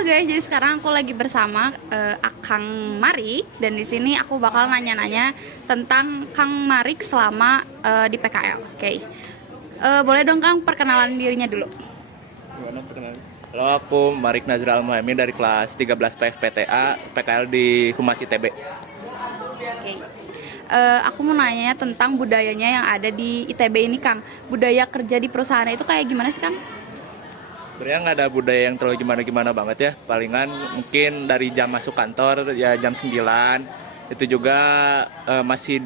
Halo guys, jadi sekarang aku lagi bersama Akang Marik dan di sini aku bakal nanya-nanya tentang Kang Marik selama di PKL. Oke. Boleh dong Kang perkenalan dirinya dulu. Gimana perkenalan? Halo, aku Marik Nazrul Al-Muhaimi dari kelas 13 PFPTA PKL di Humas ITB. Oke. Aku mau nanya tentang budayanya yang ada di ITB ini Kang. Budaya kerja di perusahaan itu kayak gimana sih Kang? Sebenarnya nggak ada budaya yang terlalu gimana-gimana banget ya. Palingan mungkin dari jam masuk kantor ya jam 9 itu juga masih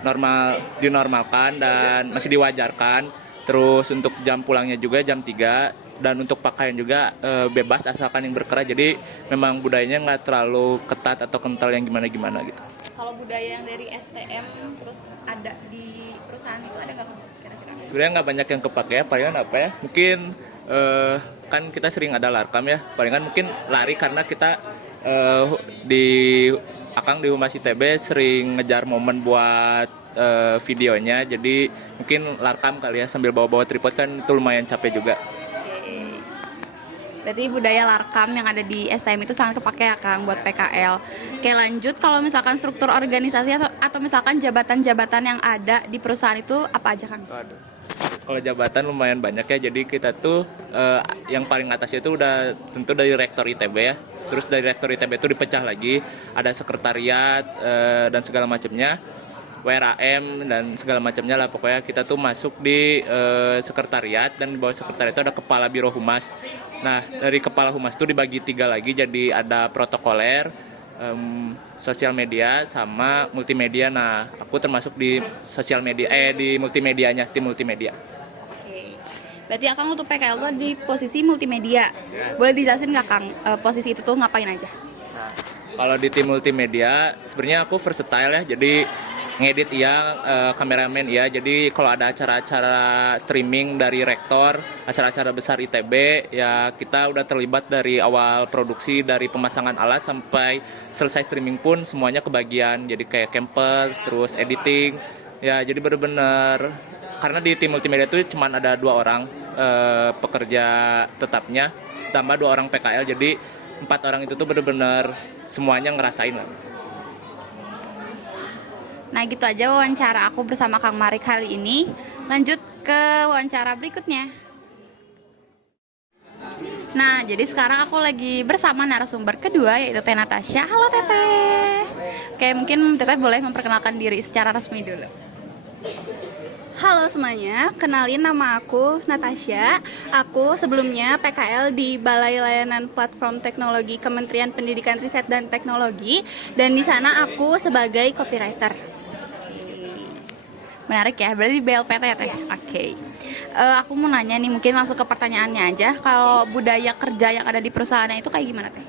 dinormalkan dan masih diwajarkan. Terus untuk jam pulangnya juga jam 3 dan untuk pakaian juga bebas asalkan yang berkerah. Jadi memang budayanya nggak terlalu ketat atau kental yang gimana-gimana gitu. Kalau budaya yang dari STM terus ada di perusahaan itu ada nggak Kang? Kira-kira? Sebenarnya nggak banyak yang kepake ya, palingan apa ya, mungkin kan kita sering ada larkam ya, palingan mungkin lari karena kita di Akang di Humas ITB sering ngejar momen buat videonya, jadi mungkin larkam kali ya sambil bawa-bawa tripod kan itu lumayan capek juga. Oke. Berarti budaya larkam yang ada di STM itu sangat kepake ya Kang buat PKL. Oke lanjut, kalau misalkan struktur organisasi atau misalkan jabatan-jabatan yang ada di perusahaan itu apa aja Kang? Waduh. Kalau jabatan lumayan banyak ya, jadi kita tuh yang paling atasnya itu udah tentu dari rektor ITB ya. Terus dari rektor ITB itu dipecah lagi, ada sekretariat dan segala macamnya, WRAM dan segala macamnya lah. Pokoknya kita tuh masuk di sekretariat, dan di bawah sekretariat itu ada kepala biro humas. Nah, dari kepala humas itu dibagi 3 lagi, jadi ada protokoler, sosial media sama multimedia. Nah, aku termasuk di sosial media di multimedianya, tim multimedia. Oke. Berarti Akang untuk PKL tuh di posisi multimedia. Boleh dijelasin nggak Kang posisi itu tuh ngapain aja? Nah, kalau di tim multimedia sebenarnya aku versatile ya. Jadi ngedit iya, kameramen iya. Jadi kalau ada acara-acara streaming dari rektor, acara-acara besar ITB, ya kita udah terlibat dari awal produksi, dari pemasangan alat sampai selesai streaming pun semuanya kebagian. Jadi kayak campers, terus editing. Ya, jadi bener-bener karena di tim multimedia itu cuma ada 2 orang pekerja tetapnya, tambah 2 orang PKL, jadi 4 orang itu tuh bener-bener semuanya ngerasain lah. Nah gitu aja wawancara aku bersama Kang Marik kali ini. Lanjut ke wawancara berikutnya. Nah jadi sekarang aku lagi bersama narasumber kedua yaitu Teh Natasha. Halo Teteh. Oke mungkin Teteh boleh memperkenalkan diri secara resmi dulu. Halo semuanya, kenalin nama aku Natasha. Aku sebelumnya PKL di Balai Layanan Platform Teknologi Kementerian Pendidikan Riset dan Teknologi, dan di sana aku sebagai copywriter. Menarik ya, berarti BLPT ya Teh? Oke. Aku mau nanya nih, mungkin langsung ke pertanyaannya aja. Kalau budaya kerja yang ada di perusahaannya itu kayak gimana Teh?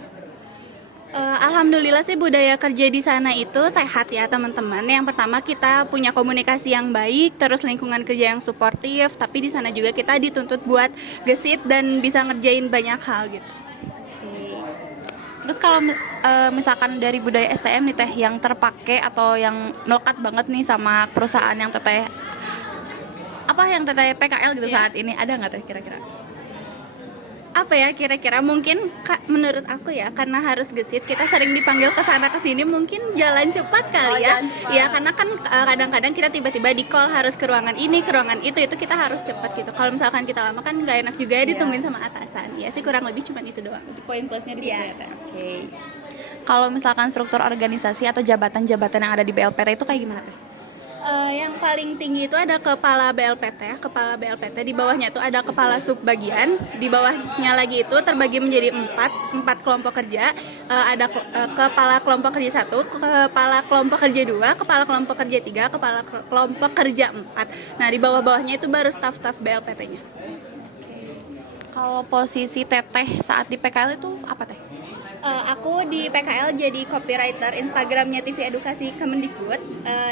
Alhamdulillah sih budaya kerja di sana itu sehat ya teman-teman. Yang pertama kita punya komunikasi yang baik, terus lingkungan kerja yang suportif, tapi di sana juga kita dituntut buat gesit dan bisa ngerjain banyak hal gitu. Terus kalau misalkan dari budaya STM nih Teh yang terpakai atau yang melekat banget nih sama perusahaan yang Teteh apa yang Teteh PKL gitu saat ini, ada nggak Teh kira-kira? Apa ya kira-kira, mungkin menurut aku ya karena harus gesit kita sering dipanggil ke sana ke sini, mungkin jalan cepat kali ya. Ya karena kan kadang-kadang kita tiba-tiba di call harus ke ruangan ini, ke ruangan itu kita harus cepat gitu. Kalau misalkan kita lama kan nggak enak juga ya ditungguin sama atasan. Ya sih kurang lebih cuma itu doang. Poin plusnya di situ ya Teh. Oke. Kalau misalkan struktur organisasi atau jabatan-jabatan yang ada di BLPT itu kayak gimana Teh? Yang paling tinggi itu ada kepala BLPT, di bawahnya itu ada kepala subbagian, di bawahnya lagi itu terbagi menjadi empat kelompok kerja. Ada kepala kelompok kerja 1, kepala kelompok kerja 2, kepala kelompok kerja 3, kepala kelompok kerja 4. Nah di bawah-bawahnya itu baru staf-staf BLPT-nya. Kalau posisi Teteh saat di PKL itu apa Teh? Aku di PKL jadi copywriter Instagramnya TV Edukasi Kemendikbud.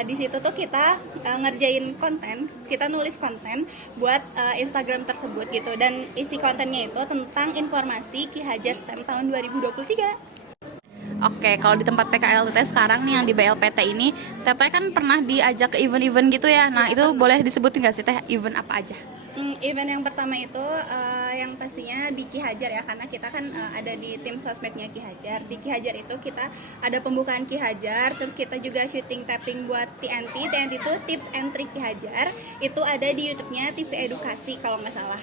Di situ tuh kita ngerjain konten, kita nulis konten buat Instagram tersebut gitu. Dan isi kontennya itu tentang informasi Ki Hajar STEM tahun 2023. Oke, kalau di tempat PKL Teteh sekarang nih yang di BLPT ini, Teteh kan pernah diajak ke event-event gitu ya. Nah, itu boleh disebutin nggak sih Teh event apa aja? Event yang pertama itu yang pastinya di Ki Hajar ya, karena kita kan ada di tim sosmednya Ki Hajar. Di Ki Hajar itu kita ada pembukaan Ki Hajar, terus kita juga syuting tapping buat TNT. TNT itu tips and trick Ki Hajar. Itu ada di YouTube-nya TV Edukasi kalau nggak salah.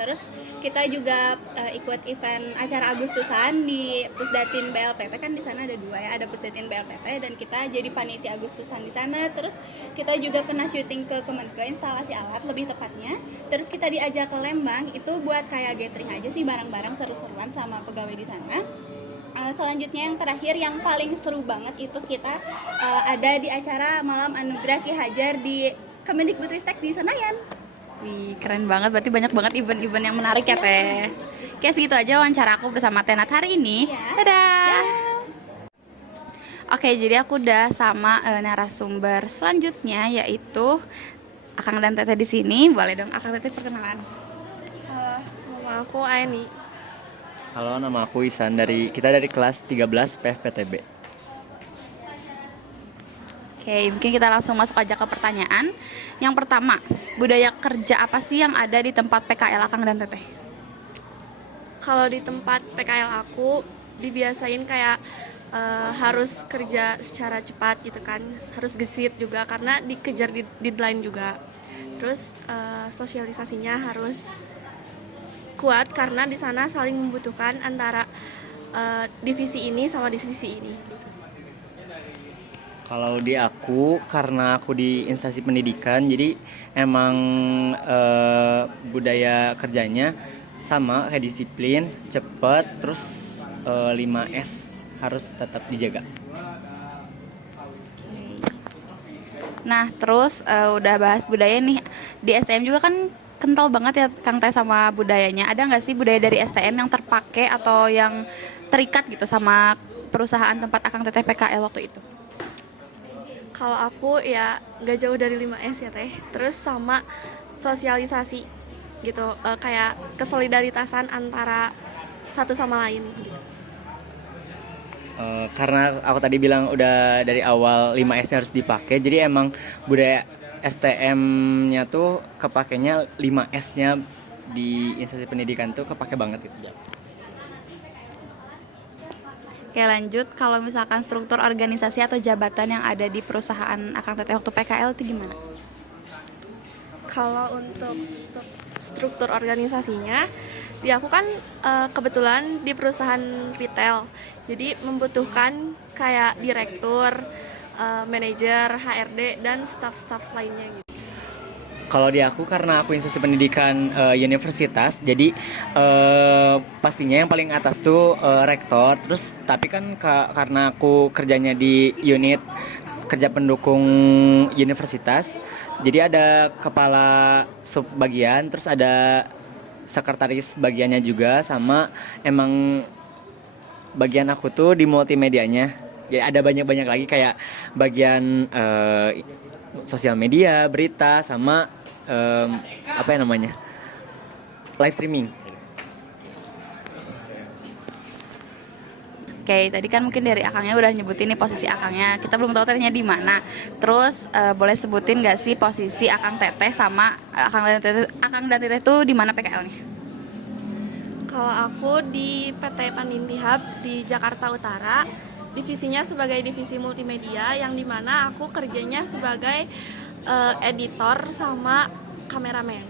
Terus kita juga ikut event acara Agustusan di Pusdatin BLPT, kan di sana ada dua ya, ada Pusdatin BLPT dan kita jadi panitia Agustusan di sana. Terus kita juga pernah syuting ke Kemenke instalasi alat lebih tepatnya. Terus kita diajak ke Lembang itu buat kayak gathering aja sih, bareng-bareng seru-seruan sama pegawai di sana. Selanjutnya yang terakhir yang paling seru banget itu kita ada di acara Malam Anugerah Ki Hajar di Kemendikbudristek di Senayan. Wih, keren banget, berarti banyak banget event-event yang menarik ya Teh. Oke, segitu aja wawancara aku bersama Tenat hari ini. Dadah. Oke, jadi aku udah sama narasumber selanjutnya, yaitu Akang dan Teteh di sini. Boleh dong Akang Teteh perkenalan. Halo, nama aku Aini. Halo, nama aku Isan, kita dari kelas 13 PFPTB. Oke, mungkin kita langsung masuk aja ke pertanyaan. Yang pertama, budaya kerja apa sih yang ada di tempat PKL Akang dan Teteh? Kalau di tempat PKL aku dibiasain kayak harus kerja secara cepat gitu kan, harus gesit juga karena dikejar deadline juga. Terus sosialisasinya harus kuat karena di sana saling membutuhkan antara divisi ini sama divisi ini. Gitu. Kalau di aku, karena aku di instansi pendidikan, jadi emang budaya kerjanya sama kayak disiplin, cepat, terus 5S harus tetap dijaga. Nah, terus udah bahas budaya nih. Di STM juga kan kental banget ya Kang Teh sama budayanya. Ada nggak sih budaya dari STM yang terpakai atau yang terikat gitu sama perusahaan tempat Akang Teteh PKL waktu itu? Kalau aku ya nggak jauh dari 5S ya Teh. Terus sama sosialisasi gitu, kayak kesolidaritasan antara satu sama lain gitu. Karena aku tadi bilang udah dari awal 5S harus dipakai, jadi emang budaya STM-nya tuh kepakainya 5S-nya di instansi pendidikan tuh kepake banget gitu. Oke, lanjut. Kalau misalkan struktur organisasi atau jabatan yang ada di perusahaan Akang Teteh waktu PKL itu gimana? Kalau untuk struktur organisasinya, di aku kan kebetulan di perusahaan retail, jadi membutuhkan kayak direktur, manajer, HRD, dan staff-staff lainnya gitu. Kalau di aku, karena aku instansi pendidikan universitas, jadi pastinya yang paling atas tuh rektor. Terus tapi kan karena aku kerjanya di unit kerja pendukung universitas, jadi ada kepala sub bagian, terus ada sekretaris bagiannya juga, sama emang bagian aku tuh di multimedianya. Jadi ada banyak lagi kayak bagian sosial media, berita, sama apa ya namanya, live streaming. Oke, tadi kan mungkin dari Akangnya udah nyebutin nih posisi Akangnya. Kita belum tahu Tetehnya di mana. Terus boleh sebutin nggak sih posisi Akang Teteh sama Akang dan Teteh tuh di mana PKL-nya? Kalau aku di PT Paninti Hub di Jakarta Utara, divisinya sebagai divisi multimedia, yang dimana aku kerjanya sebagai editor sama kameramen.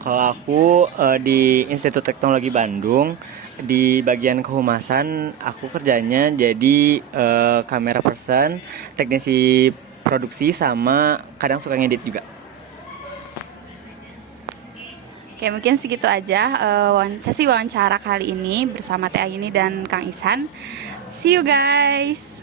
Kalau aku di Institut Teknologi Bandung, di bagian kehumasan, aku kerjanya jadi kamera person, teknisi produksi, sama kadang suka ngedit juga. Oke, mungkin segitu aja sesi wawancara kali ini bersama Teh Aini dan Kang Ihsan. See you guys.